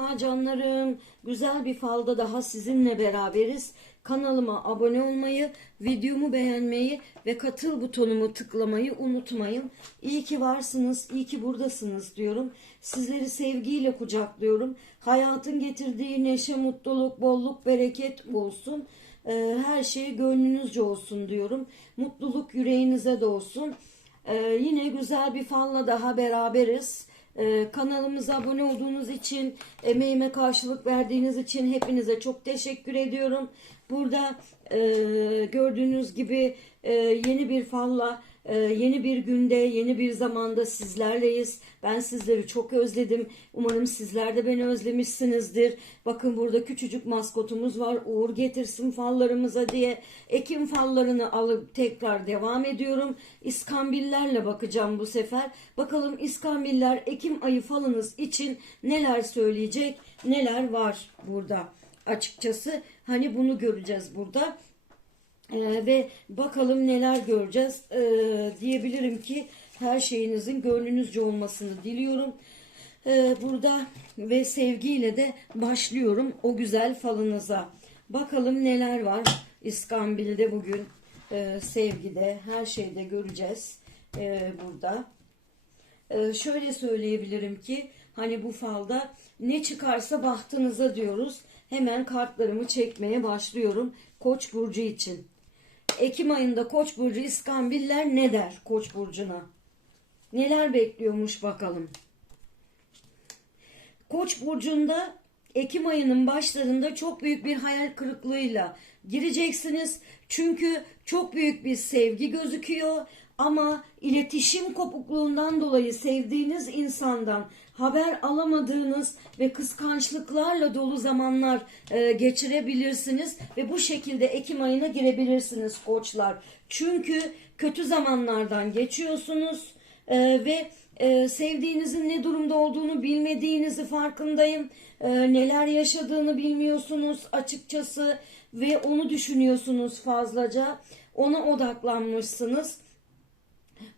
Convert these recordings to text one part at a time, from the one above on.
Merhaba canlarım. Güzel bir falda daha sizinle beraberiz. Kanalıma abone olmayı, videomu beğenmeyi ve katıl butonumu tıklamayı unutmayın. İyi ki varsınız, iyi ki buradasınız diyorum. Sizleri sevgiyle kucaklıyorum. Hayatın getirdiği neşe, mutluluk, bolluk, bereket olsun. Ee, Her şey gönlünüzce olsun diyorum. Mutluluk yüreğinize dolsun. Ee, yine güzel bir falla daha beraberiz. Ee, kanalımıza abone olduğunuz için, emeğime karşılık verdiğiniz için hepinize çok teşekkür ediyorum. Burada e, gördüğünüz gibi e, yeni bir falla, e, yeni bir günde, yeni bir zamanda sizlerleyiz. Ben sizleri çok özledim. Umarım sizler de beni özlemişsinizdir. Bakın burada küçücük maskotumuz var. Uğur getirsin fallarımıza diye. Ekim fallarını alıp tekrar devam ediyorum. İskambillerle bakacağım bu sefer. Bakalım İskambiller Ekim ayı falınız için neler söyleyecek, neler var burada. Açıkçası hani bunu göreceğiz burada. Ee, ve bakalım neler göreceğiz Ee, diyebilirim ki her şeyinizin gönlünüzce olmasını diliyorum. Ee, burada ve sevgiyle de başlıyorum o güzel falınıza. Bakalım neler var İskambil'de bugün Ee, sevgide her şeyde göreceğiz ee, burada. Ee, şöyle söyleyebilirim ki hani bu falda ne çıkarsa bahtınıza diyoruz. Hemen kartlarımı çekmeye başlıyorum Koç burcu için. Ekim ayında Koç burcu İskambiller ne der Koç burcuna? Neler bekliyormuş bakalım. Koç burcunda Ekim ayının başlarında çok büyük bir hayal kırıklığıyla gireceksiniz. Çünkü çok büyük bir sevgi gözüküyor ama iletişim kopukluğundan dolayı sevdiğiniz insandan haber alamadığınız ve kıskançlıklarla dolu zamanlar e, geçirebilirsiniz ve bu şekilde Ekim ayına girebilirsiniz koçlar. Çünkü kötü zamanlardan geçiyorsunuz e, ve e, sevdiğinizin ne durumda olduğunu bilmediğinizi farkındayım. E, neler yaşadığını bilmiyorsunuz açıkçası ve onu düşünüyorsunuz fazlaca. Ona odaklanmışsınız.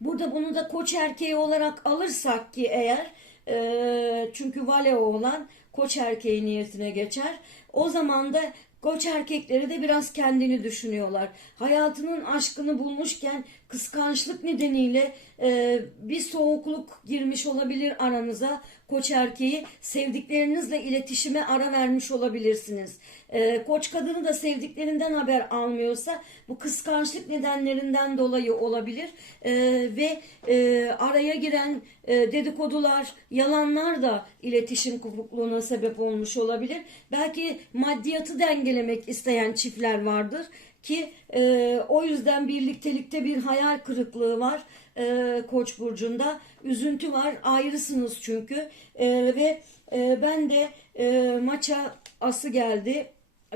Burada bunu da koç erkeği olarak alırsak ki eğer e, çünkü vale olan koç erkeği niyetine geçer. O zaman da koç erkekleri de biraz kendini düşünüyorlar. Hayatının aşkını bulmuşken kıskançlık nedeniyle e, bir soğukluk girmiş olabilir aranıza. Koç erkeği sevdiklerinizle iletişime ara vermiş olabilirsiniz. E, koç kadını da sevdiklerinden haber almıyorsa bu kıskançlık nedenlerinden dolayı olabilir. E, ve e, araya giren e, dedikodular, yalanlar da iletişim kopukluğuna sebep olmuş olabilir. Belki maddiyatı dengelemek isteyen çiftler vardır ki e, o yüzden birliktelikte bir hayal kırıklığı var e, Koç burcunda üzüntü var ayrısınız çünkü E, ve e, ben de e, maça ası geldi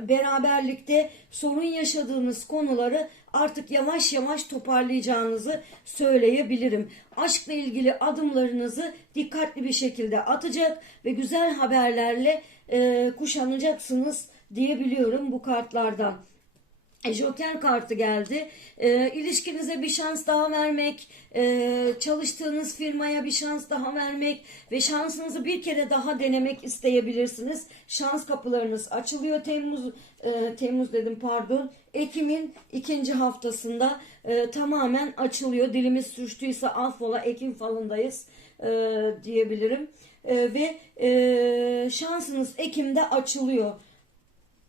beraberlikte sorun yaşadığınız konuları artık yavaş yavaş toparlayacağınızı söyleyebilirim. Aşkla ilgili adımlarınızı dikkatli bir şekilde atacak ve güzel haberlerle e, kuşanacaksınız diyebiliyorum bu kartlardan. E, Joker kartı geldi. E, ilişkinize bir şans daha vermek, e, çalıştığınız firmaya bir şans daha vermek ve şansınızı bir kere daha denemek isteyebilirsiniz. Şans kapılarınız açılıyor Temmuz e, Temmuz dedim pardon. Ekim'in ikinci haftasında e, tamamen açılıyor. Dilimiz sürçtüyse affola Ekim falındayız e, diyebilirim. E, ve e, şansınız Ekim'de açılıyor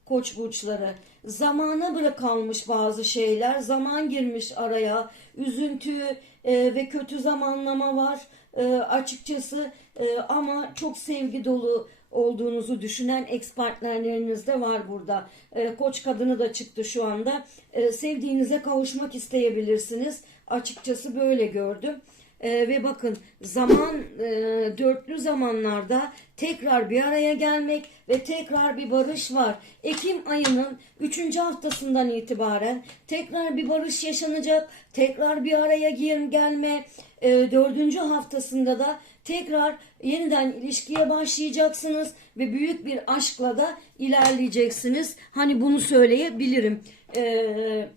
koç burçları. Zamana bırakılmış bazı şeyler. Zaman girmiş araya. Üzüntü e, ve kötü zamanlama var. E, açıkçası e, ama çok sevgi dolu olduğunuzu düşünen ex partnerleriniz de var burada. E, koç kadını da çıktı şu anda. E, sevdiğinize kavuşmak isteyebilirsiniz. Açıkçası böyle gördüm. Ee, ve bakın zaman e, dörtlü zamanlarda tekrar bir araya gelmek ve tekrar bir barış var. Ekim ayının 3. haftasından itibaren tekrar bir barış yaşanacak. Tekrar bir araya gel gelme. E, dördüncü haftasında da tekrar yeniden ilişkiye başlayacaksınız ve büyük bir aşkla da ilerleyeceksiniz. Hani bunu söyleyebilirim. Eee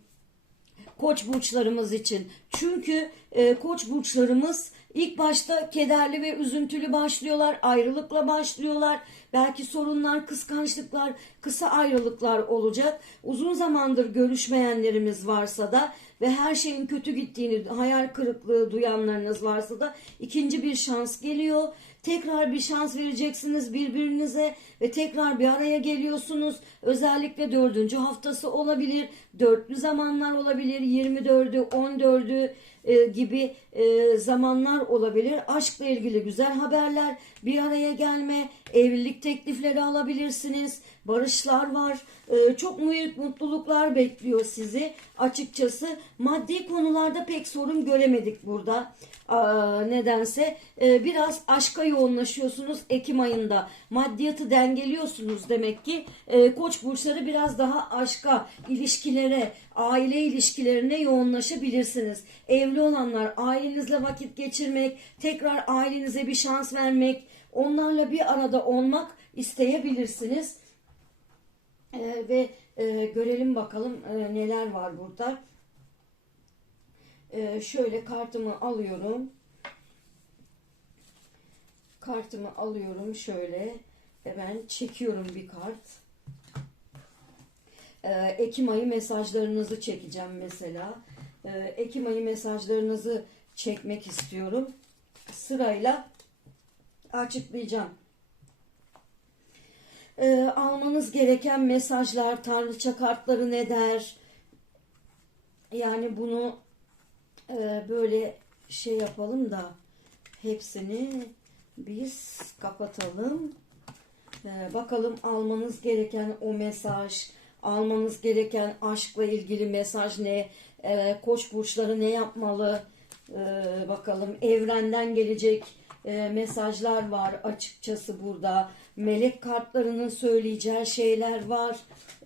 koç burçlarımız için. Çünkü e, koç burçlarımız ilk başta kederli ve üzüntülü başlıyorlar, ayrılıkla başlıyorlar. Belki sorunlar, kıskançlıklar, kısa ayrılıklar olacak. Uzun zamandır görüşmeyenlerimiz varsa da ve her şeyin kötü gittiğini, hayal kırıklığı duyanlarınız varsa da ikinci bir şans geliyor. Tekrar bir şans vereceksiniz birbirinize ve tekrar bir araya geliyorsunuz. Özellikle dördüncü haftası olabilir, dörtlü zamanlar olabilir, 24'ü, 14'ü e, gibi e, zamanlar olabilir. Aşkla ilgili güzel haberler, bir araya gelme, evlilik teklifleri alabilirsiniz. Barışlar var. E, çok büyük mutluluklar bekliyor sizi. Açıkçası maddi konularda pek sorun göremedik burada. Aa, nedense e, biraz aşka yoğunlaşıyorsunuz Ekim ayında. Maddiyatı dengeliyorsunuz demek ki. E, Koç burçları biraz daha aşka, ilişkilere, aile ilişkilerine yoğunlaşabilirsiniz. Evli olanlar ailenizle vakit geçirmek, tekrar ailenize bir şans vermek, onlarla bir arada olmak isteyebilirsiniz. E, ve e, görelim bakalım e, neler var burada. Ee, şöyle kartımı alıyorum. Kartımı alıyorum şöyle. Hemen çekiyorum bir kart. Ee, Ekim ayı mesajlarınızı çekeceğim mesela. Ee, Ekim ayı mesajlarınızı çekmek istiyorum. Sırayla açıklayacağım. Ee, almanız gereken mesajlar, tanrıça kartları ne der? Yani bunu ee, böyle şey yapalım da hepsini biz kapatalım. Ee, bakalım almanız gereken o mesaj, almanız gereken aşkla ilgili mesaj ne? Ee, koç burçları ne yapmalı? Ee, bakalım evrenden gelecek e, mesajlar var açıkçası burada. Melek kartlarının söyleyeceği şeyler var.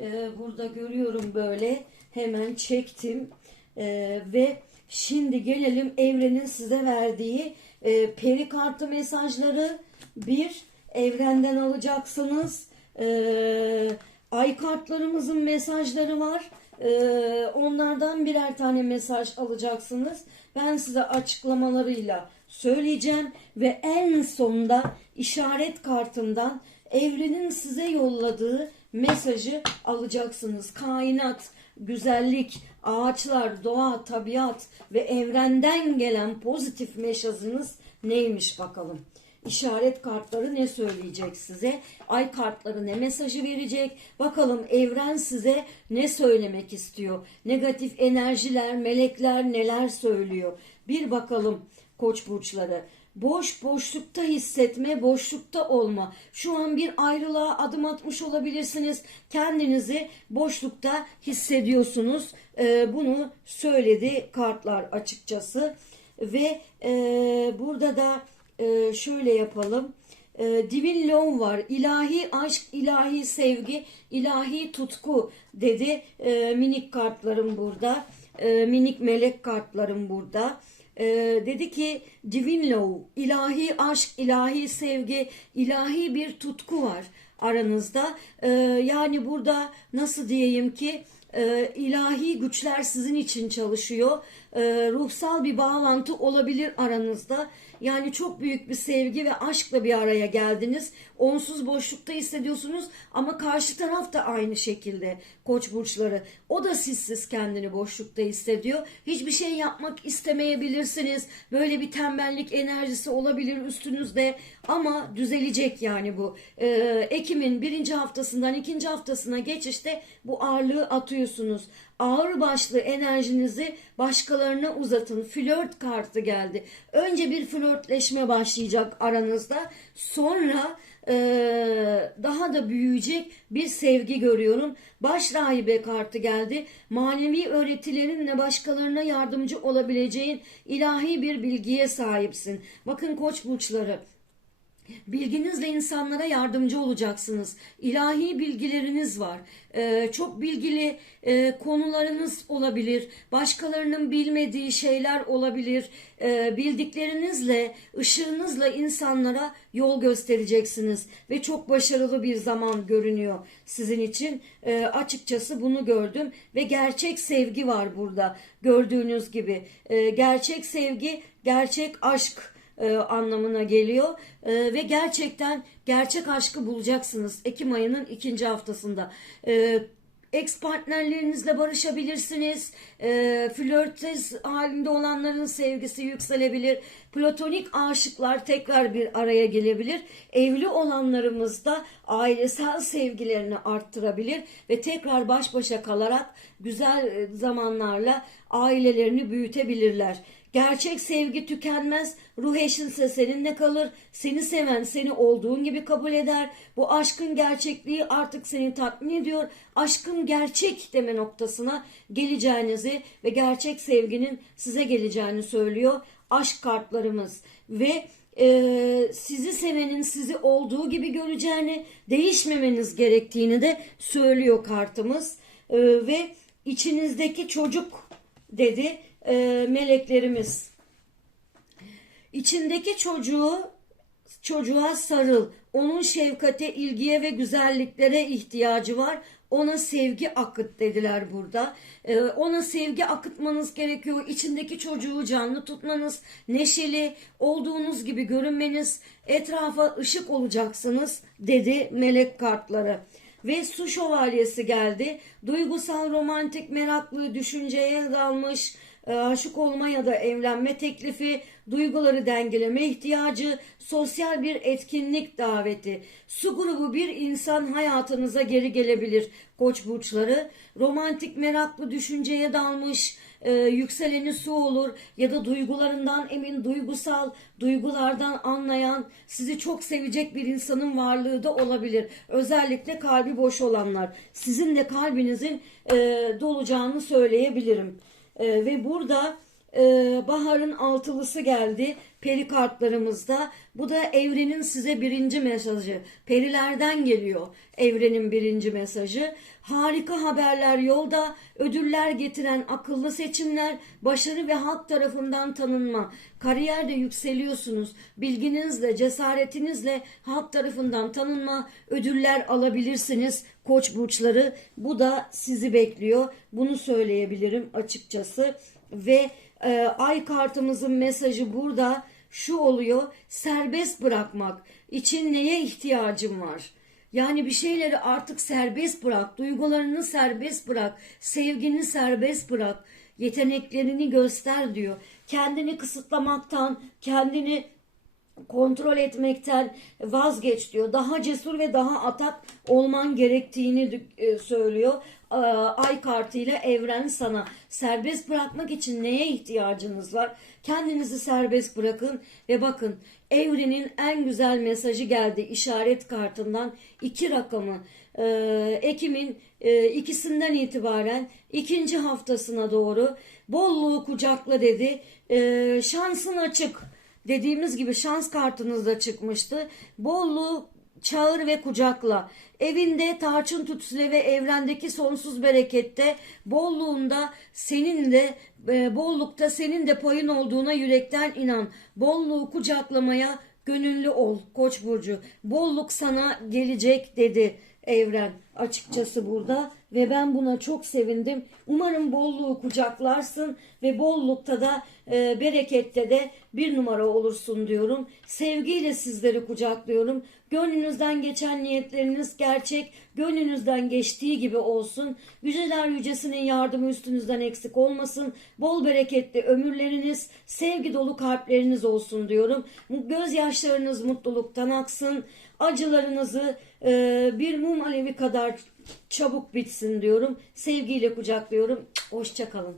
Ee, burada görüyorum böyle. Hemen çektim. Ee, ve Şimdi gelelim evrenin size verdiği e, peri kartı mesajları. Bir, evrenden alacaksınız. E, ay kartlarımızın mesajları var. E, onlardan birer tane mesaj alacaksınız. Ben size açıklamalarıyla söyleyeceğim. Ve en sonunda işaret kartından evrenin size yolladığı mesajı alacaksınız. Kainat, güzellik, ağaçlar, doğa, tabiat ve evrenden gelen pozitif mesajınız neymiş bakalım. İşaret kartları ne söyleyecek size? Ay kartları ne mesajı verecek? Bakalım evren size ne söylemek istiyor? Negatif enerjiler, melekler neler söylüyor? Bir bakalım koç burçları. Boş boşlukta hissetme, boşlukta olma. Şu an bir ayrılığa adım atmış olabilirsiniz. Kendinizi boşlukta hissediyorsunuz. Ee, bunu söyledi kartlar açıkçası. Ve e, burada da e, şöyle yapalım. E, Divin Love var. İlahi aşk, ilahi sevgi, ilahi tutku dedi. E, minik kartlarım burada. E, minik melek kartlarım burada e, dedi ki divine love, ilahi aşk, ilahi sevgi, ilahi bir tutku var aranızda. E, yani burada nasıl diyeyim ki e, ilahi güçler sizin için çalışıyor. E, ruhsal bir bağlantı olabilir aranızda. Yani çok büyük bir sevgi ve aşkla bir araya geldiniz. Onsuz boşlukta hissediyorsunuz ama karşı taraf da aynı şekilde koç burçları. O da sizsiz kendini boşlukta hissediyor. Hiçbir şey yapmak istemeyebilirsiniz. Böyle bir tembellik enerjisi olabilir üstünüzde ama düzelecek yani bu. Ee, Ekim'in birinci haftasından ikinci haftasına geçişte bu ağırlığı atıyorsunuz ağır başlı enerjinizi başkalarına uzatın. Flört kartı geldi. Önce bir flörtleşme başlayacak aranızda. Sonra e, daha da büyüyecek bir sevgi görüyorum. Baş rahibe kartı geldi. Manevi öğretilerinle başkalarına yardımcı olabileceğin ilahi bir bilgiye sahipsin. Bakın koç burçları Bilginizle insanlara yardımcı olacaksınız. İlahi bilgileriniz var. Ee, çok bilgili e, konularınız olabilir. Başkalarının bilmediği şeyler olabilir. Ee, bildiklerinizle, ışığınızla insanlara yol göstereceksiniz. Ve çok başarılı bir zaman görünüyor sizin için. Ee, açıkçası bunu gördüm. Ve gerçek sevgi var burada gördüğünüz gibi. Ee, gerçek sevgi, gerçek aşk e, anlamına geliyor E, ve gerçekten gerçek aşkı bulacaksınız Ekim ayının ikinci haftasında. E, Ex partnerlerinizle barışabilirsiniz. E, flörtöz halinde olanların sevgisi yükselebilir. Platonik aşıklar tekrar bir araya gelebilir. Evli olanlarımız da ailesel sevgilerini arttırabilir ve tekrar baş başa kalarak güzel zamanlarla ailelerini büyütebilirler. Gerçek sevgi tükenmez. Ruh eşinse seninle kalır. Seni seven seni olduğun gibi kabul eder. Bu aşkın gerçekliği artık seni tatmin ediyor. Aşkın gerçek deme noktasına geleceğinizi ve gerçek sevginin size geleceğini söylüyor. Aşk kartlarımız ve e, sizi sevenin sizi olduğu gibi göreceğini, değişmemeniz gerektiğini de söylüyor kartımız. E, ve içinizdeki çocuk dedi e, meleklerimiz. İçindeki çocuğu çocuğa sarıl. Onun şefkate, ilgiye ve güzelliklere ihtiyacı var. Ona sevgi akıt dediler burada. Ee, ona sevgi akıtmanız gerekiyor. İçindeki çocuğu canlı tutmanız, neşeli olduğunuz gibi görünmeniz, etrafa ışık olacaksınız dedi melek kartları. Ve su şövalyesi geldi. Duygusal, romantik, meraklı, düşünceye dalmış, aşık olma ya da evlenme teklifi, duyguları dengeleme ihtiyacı, sosyal bir etkinlik daveti. Su grubu bir insan hayatınıza geri gelebilir koç burçları. Romantik meraklı düşünceye dalmış, e, yükseleni su olur ya da duygularından emin, duygusal, duygulardan anlayan, sizi çok sevecek bir insanın varlığı da olabilir. Özellikle kalbi boş olanlar. Sizin de kalbinizin e, dolacağını söyleyebilirim. E, ve burada e, baharın altılısı geldi peri kartlarımızda. Bu da evrenin size birinci mesajı. Perilerden geliyor evrenin birinci mesajı. Harika haberler yolda, ödüller getiren akıllı seçimler, başarı ve halk tarafından tanınma. Kariyerde yükseliyorsunuz. Bilginizle, cesaretinizle halk tarafından tanınma, ödüller alabilirsiniz. Koç burçları bu da sizi bekliyor. Bunu söyleyebilirim açıkçası. Ve e, ay kartımızın mesajı burada şu oluyor. Serbest bırakmak. İçin neye ihtiyacın var? Yani bir şeyleri artık serbest bırak. Duygularını serbest bırak. Sevgini serbest bırak. Yeteneklerini göster diyor. Kendini kısıtlamaktan, kendini kontrol etmekten vazgeç diyor. Daha cesur ve daha atak olman gerektiğini e, söylüyor. E, Ay kartıyla evren sana serbest bırakmak için neye ihtiyacınız var? Kendinizi serbest bırakın ve bakın evrenin en güzel mesajı geldi işaret kartından iki rakamı. E, Ekim'in ikisinden itibaren ikinci haftasına doğru bolluğu kucakla dedi. Şansın açık dediğimiz gibi şans kartınızda çıkmıştı. Bolluğu çağır ve kucakla. Evinde tarçın tütsüle ve evrendeki sonsuz berekette, bolluğunda senin de e, bollukta senin de payın olduğuna yürekten inan. Bolluğu kucaklamaya gönüllü ol Koç burcu. Bolluk sana gelecek dedi evren açıkçası burada ve ben buna çok sevindim. Umarım bolluğu kucaklarsın ve bollukta da e, berekette de bir numara olursun diyorum. Sevgiyle sizleri kucaklıyorum. Gönlünüzden geçen niyetleriniz gerçek, gönlünüzden geçtiği gibi olsun. Yüceler yücesinin yardımı üstünüzden eksik olmasın. Bol bereketli ömürleriniz, sevgi dolu kalpleriniz olsun diyorum. Gözyaşlarınız mutluluktan aksın. Acılarınızı e, bir mum alevi kadar çabuk bitsin diyorum. Sevgiyle kucaklıyorum. Hoşçakalın.